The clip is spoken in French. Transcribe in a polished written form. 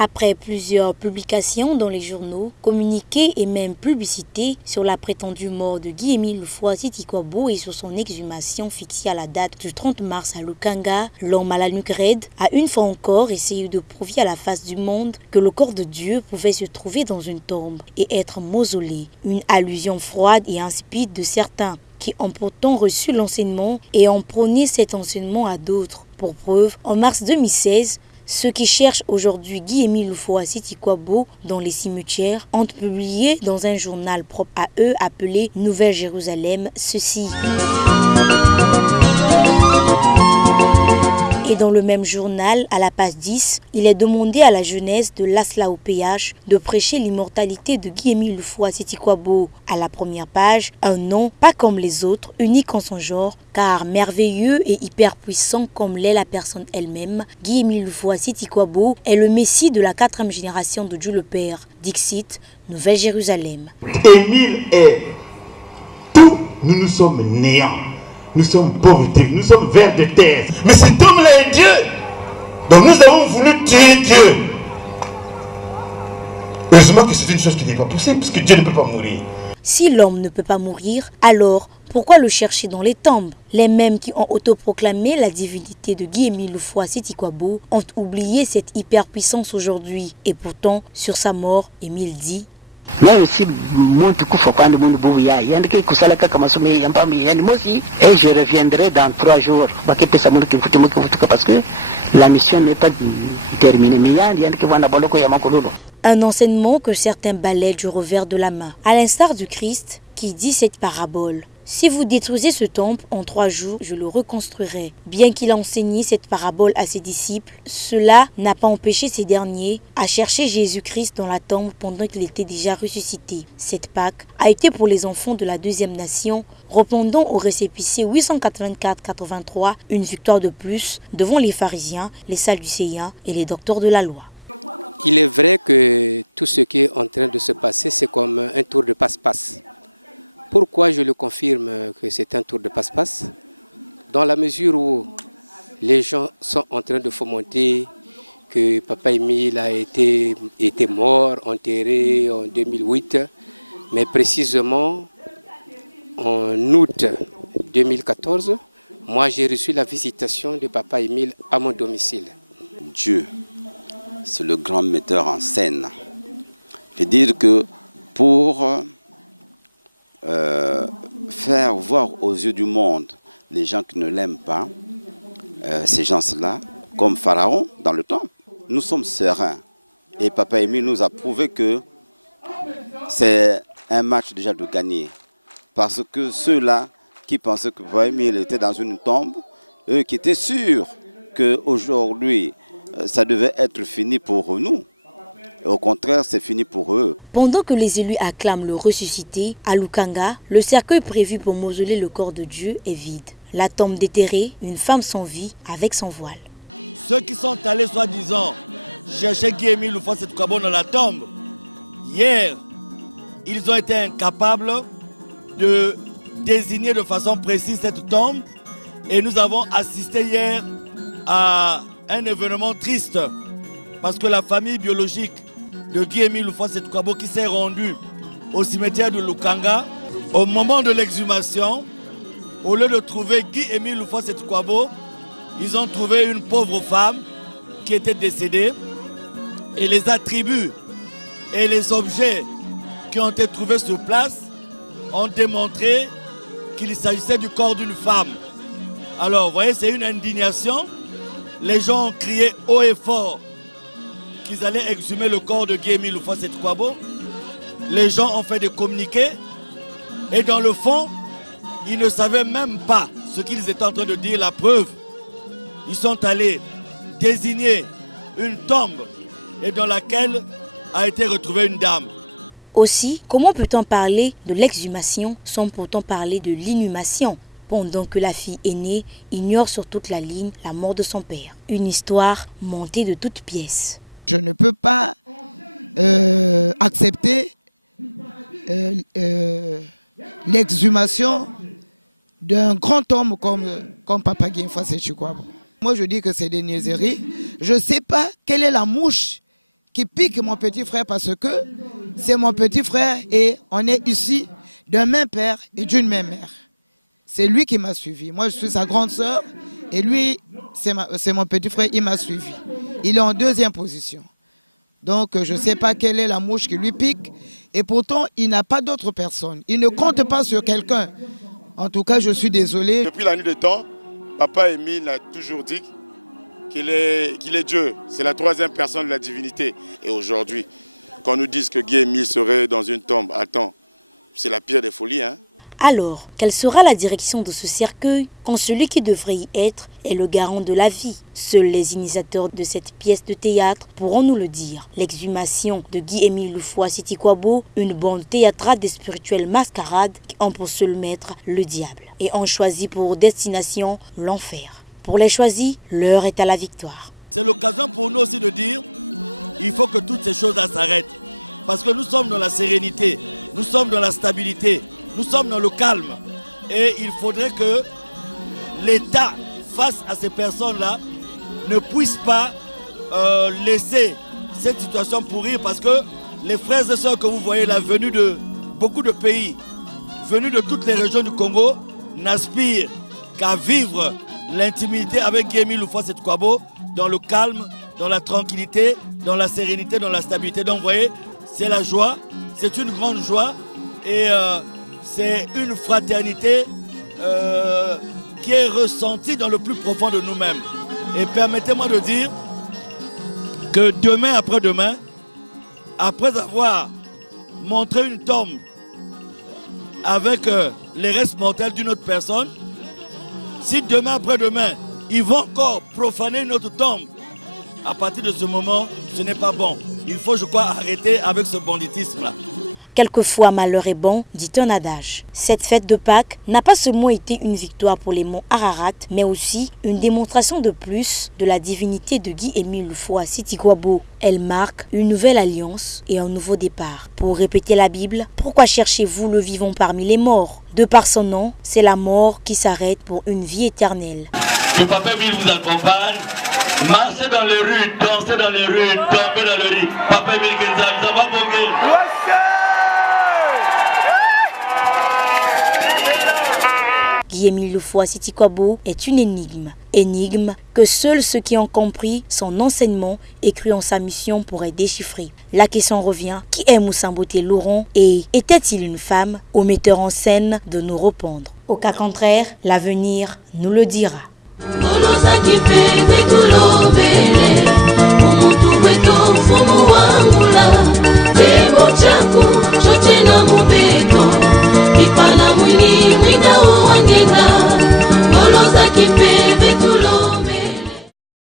Après plusieurs publications dans les journaux, communiqués et même publicités sur la prétendue mort de Guy-Émile Loufoua-Siti Kouabo et sur son exhumation fixée à la date du 30 mars à Lukanga, l'homme à la nuque raide a une fois encore essayé de prouver à la face du monde que le corps de Dieu pouvait se trouver dans une tombe et être mausolé. Une allusion froide et insipide de certains qui ont pourtant reçu l'enseignement et ont prôné cet enseignement à d'autres. Pour preuve, en mars 2016, ceux qui cherchent aujourd'hui Guy-Émile Loufoua-Siti Kouabo dans les cimetières ont publié dans un journal propre à eux appelé Nouvelle Jérusalem ceci. Et dans le même journal, à la page 10, il est demandé à la jeunesse de l'Asla au PH de prêcher l'immortalité de Guy-Émile Loufoua-Siti Kouabo. À la première page, un nom pas comme les autres, unique en son genre, car merveilleux et hyper puissant comme l'est la personne elle-même, Guy-Émile Loufoua-Siti Kouabo est le messie de la 4e génération de Dieu le Père. Dixit, Nouvelle Jérusalem. Émile est tout, nous sommes néants. Nous sommes pauvreté, nous sommes vers de terre. Mais cet homme-là est Dieu. Donc nous avons voulu tuer Dieu. Heureusement que c'est une chose qui n'est pas possible, parce que Dieu ne peut pas mourir. Si l'homme ne peut pas mourir, alors pourquoi le chercher dans les tombes? Les mêmes qui ont autoproclamé la divinité de Guy-Émile Loufoua-Siti Kouabo ont oublié cette hyperpuissance aujourd'hui. Et pourtant, sur sa mort, Émile dit: et je reviendrai dans 3 jours parce que la mission n'est pas terminée. Un enseignement que certains balaient du revers de la main, à l'instar du Christ qui dit cette parabole. Si vous détruisez ce temple, en 3 jours, je le reconstruirai. Bien qu'il a enseigné cette parabole à ses disciples, cela n'a pas empêché ces derniers à chercher Jésus-Christ dans la tombe pendant qu'il était déjà ressuscité. Cette Pâque a été pour les enfants de la deuxième nation, répondant au récépissé 884-83, une victoire de plus devant les pharisiens, les sadducéens et les docteurs de la loi. Il est vrai que tout ce qui est en train de se passer, c'est comme un tour de passe-passe. Pourquoi je le confirme que c'est un tour de passe-passe? Dans la mesure où les gens sont en train de fomenter que Papa Émile a été mort, enterré en 2008, mais précisément en août 2014, moi j'ai reçu la visitation de Papa Émile à mon domicile. Dieu, c'est le grand metteur en scène. Je veux dire que pour faire voir aux yeux du monde les gens qui ne l'aiment pas, ces gens-là, comme Pharaon dans le temps, nous sommes sereins. Et Papa Émile nous a prouvé que c'est un match déjà de gagner. Parce que ceux-là qui pensaient que Papa Émile était dans une tombe, eux qui étaient sûrs qu'aujourd'hui ça devait être fini pour nous. Au contraire, c'est fini pour eux. Pendant que les élus acclament le ressuscité, à Lukanga, le cercueil prévu pour mausoler le corps de Dieu est vide. La tombe déterrée, une femme sans vie avec son voile. Ceux qui sont allés soi-disant chercher Guy-Émile Loufoua-Siti Kouabo dans la tombe, hier, ils ont été incapables de désigner de façon précise cette tombe. Et nous avons assisté hier à un événement triste. Parce que la famille biologique de Guy-Émile Loufoua-Siti Kouabo qui s'est rendue au cimetière de Lukanga, au moment de l'exhumation, au lieu de trouver Guy-Émile Loufoua-Siti Kouabo, ils ont trouvé une pauvre femme qui était décédée. Et les attributs et les objets qui ont été trouvés sur place ont démontré qu'il s'agissait du corps d'une femme. Alors, vous voyez, c'est une indignation. Les gens ont crié haut et fort qu'ils allaient exhumer le corps de Guy-Émile Loufoua-Siti Kouabo. Les gens ont fait des communiqués et dans le fond, ils ne savaient même pas ce qu'ils étaient en train de dire. La preuve, ils sont allés désigner une tombe et dans laquelle a été retrouvée une dame. Aussi, comment peut-on parler de l'exhumation sans pourtant parler de l'inhumation, pendant que la fille aînée ignore sur toute la ligne la mort de son père? Une histoire montée de toutes pièces. Je ne peux pas accepter l'exhumation d'un grand homme comme Papa Guy Mfwasi-Tshikouabou. Moi, je dis que c'est des niaiseries. Je ne sais pas quelle est la mouche qui pique mon petit frère parce que c'est mon petit frère et on est ici d'un même père et d'une même mère. C'est lui qui m'a suivi. Moi, je suis sa grande sœur et lui, c'est mon petit frère, il m'a suivi. Il est en deuxième position. Donc, je ne sais pas quelle est la mouche qui lui pique. Et pourtant, il n'a pas d'autre personne. Il ne compte pas sur quelqu'un. En tout cas, je suis désolé. Depuis la nuit de temps, Papa Émile a toujours dit qu'il est Dieu. C'est la troisième personne de la divinité. Et aujourd'hui, quand on nous dise que Guy Émile serait dans une tombe, attends, c'est la pire des folies, hein? Alors, quelle sera la direction de ce cercueil quand celui qui devrait y être est le garant de la vie? Seuls les initiateurs de cette pièce de théâtre pourront nous le dire. L'exhumation de Guy-Émile Mfwasi-Tshikouabou, une bande théâtrale des spirituelles mascarades qui ont pour seul maître le diable et ont choisi pour destination l'enfer. Pour les choisis, l'heure est à la victoire. C'est l'occasion pour nous aussi de dire il faut que toutes ces choses-là s'arrêtent. Parce que nous sommes dans la sérénité, nous sommes dans la stabilité. Nous sommes dans le calme et il faudrait que l'État, face à ces personnes-là, ne puisse pas laisser cette situation pourrir parce que les frères et sœurs que vous voyez là, venus de beaucoup de pays, venus de toutes les régions du Congo, n'aspirent qu'à vivre l'intimité avec Guy-Émile Mfwasi-Tshikouabou dans le calme, dans la tranquillité, dans la sérénité, dans la stabilité. Donc vous voyez, c'est la joie, c'est une grande joie et c'est une fraternité qui est ressentie dans le plus profond de nous-mêmes. Et permettez-moi de dire que demain après-demain, après avoir montré une tombe avec les restes mortels d'une autre personne, si demain après-demain, ils vont encore profaner une autre tombe, à partir de ce moment, ce n'est pas bon. Il faut, je crois, arrêter avec ce banditisme-là. Quelquefois malheur est bon, dit un adage. Cette fête de Pâques n'a pas seulement été une victoire pour les monts Ararat, mais aussi une démonstration de plus de la divinité de Guy-Émile Mfwasi-Tshikouabou. Elle marque une nouvelle alliance et un nouveau départ. Pour répéter la Bible, pourquoi cherchez-vous le vivant parmi les morts? De par son nom, c'est la mort qui s'arrête pour une vie éternelle. Que Papa Émile vous accompagne. Marchez dans les rues, dansez dans les rues, tombez dans les rues. Papa Émile Kenza, ça va bonguer. Guy-Émile Mfwasi-Tshikouabou est une énigme. Énigme que seuls ceux qui ont compris son enseignement et cru en sa mission pourraient déchiffrer. La question revient, qui est Moussa Mboté Laurent et était-il une femme? Au metteur en scène de nous répondre. Au cas contraire, l'avenir nous le dira.